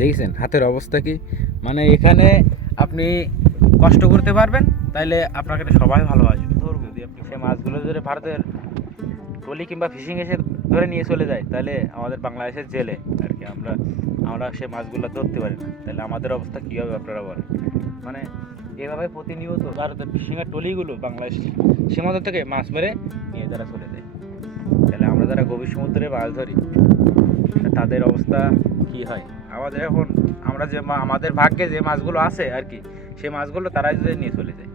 দেখছেন হাতের অবস্থা কি, মানে এখানে আপনি কষ্ট করতে পারবেন তাইলে আপনাকে সবাই ভালোবাসবে। ধরুন যদি আপনি সেই মাছগুলো ধরে ভারতের ট্রলি কিংবা ফিশিং এসে ধরে নিয়ে চলে যায়, তাহলে আমাদের বাংলাদেশের জেলে আর কি আমরা আমরা সেই মাছগুলো ধরতে পারি না, তাহলে আমাদের অবস্থা কী হবে আপনারা বলেন। মানে এভাবে প্রতিনিয়ত ভারতের ফিশিংয়ের ট্রলিগুলো বাংলাদেশ সীমান্ত থেকে মাছ মেরে নিয়ে যারা চলে যায়, তাহলে আমরা যারা গভীর সমুদ্রে মাছ ধরি তাদের অবস্থা কি হয়। আমাদের এখন আমরা যে আমাদের ভাগ্যে যে মাছগুলো আছে আর কি, সেই মাছগুলো তারাই যদি নিয়ে চলে যায়,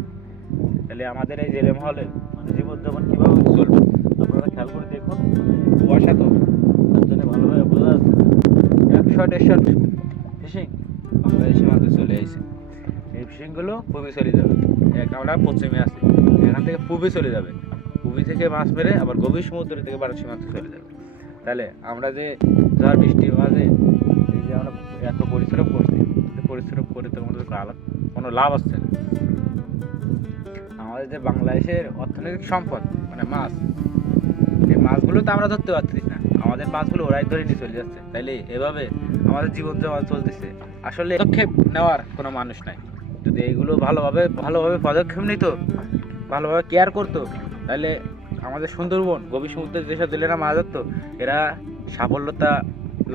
তাহলে আমাদের এই জেলে মহলের মানে জীবনযাপন কীভাবে চলবে আপনারা খেয়াল করে দেখুন। কুয়াশা তো তার জন্য ভালোভাবে বোঝা যাচ্ছে 100-150 ফিশিং বাংলাদেশ সীমান্তে চলে আসছে। এই ফিশিংগুলো পূবে চলে যাবে, আমরা পশ্চিমে আছি, এখান থেকে পূবে চলে যাবে, পূবে থেকে মাছ মেরে আবার গভীর সমুদ্র থেকে ভারত সীমান্তে চলে যাবে। তাহলে আমরা যে ঝড় বৃষ্টির মাঝে এই যে আমরা এত পরিশ্রম করছি, পরিশ্রম করে তো আমাদের কোনো লাভ হচ্ছে না। আমাদের যে বাংলাদেশের অর্থনৈতিক সম্পদ মানে মাছ, এই মাছগুলো তো আমরা ধরতে পারছি না, আমাদের মাছগুলো ওরাই ধরে নিয়ে চলে যাচ্ছে। তাইলে এভাবে আমাদের জীবন যাপন চলতেছে। আসলে পদক্ষেপ নেওয়ার কোনো মানুষ নাই। যদি এইগুলো ভালোভাবে পদক্ষেপ নিত, ভালোভাবে কেয়ার করতো, তাহলে আমাদের সুন্দরবন গভীর সমুদ্রে যেসব জেলেরা মাছ ধরতো এরা সাফল্যতা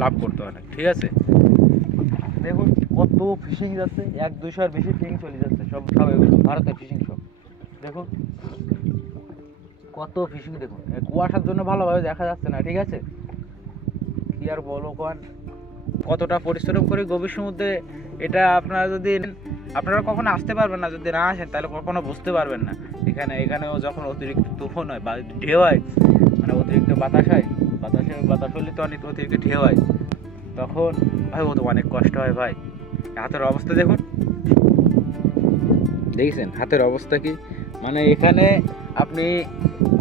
লাভ করতো অনেক। ঠিক আছে, দেখুন কত ফিশিং যাচ্ছে, 100-200 বেশি ফিশিং চলে যাচ্ছে, সব এগুলো ভারতের ফিশিং সব। দেখুন কত ফিশিং, দেখুন কুয়াশার জন্য ভালোভাবে দেখা যাচ্ছে না। ঠিক আছে, কি আর বলবো কোন, কতটা পরিশ্রম করে গভীর সমুদ্রে এটা আপনারা কখনো আসতে পারবেন না, যদি না আসেন তাহলে কখনো বুঝতে পারবেন না। এখানেও যখন অতিরিক্ত তুফান হয় বা ঢেউ হয়, মানে অতিরিক্ত বাতাস হয়, বাতাস হলে তো অনেক অতিরিক্ত ঢেউ হয়, তখন ভাই ও তো অনেক কষ্ট হয় ভাই। হাতের অবস্থা দেখুন, দেখছেন হাতের অবস্থা কি, মানে এখানে আপনি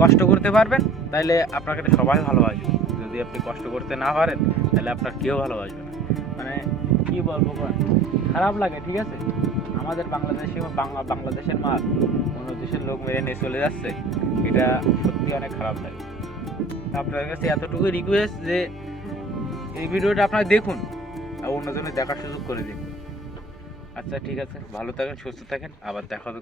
কষ্ট করতে পারবেন তাহলে আপনাকে সবাই ভালোবাসবে, যদি আপনি কষ্ট করতে না পারেন তাহলে আপনার কেউ ভালোবাসবে না। মানে কি বলবো, খারাপ লাগে। ঠিক আছে, আমাদের বাংলাদেশের মাছ অন্য দেশের লোক মেরে নিয়ে চলে যাচ্ছে, এটা সত্যি অনেক খারাপ লাগে। আপনার কাছে এতটুকু রিকোয়েস্ট যে এই ভিডিওটা আপনারা দেখুন আর অন্যজনের দেখার সুযোগ করে দিন। আচ্ছা ঠিক আছে, ভালো থাকেন, সুস্থ থাকেন, আবার দেখা হবে।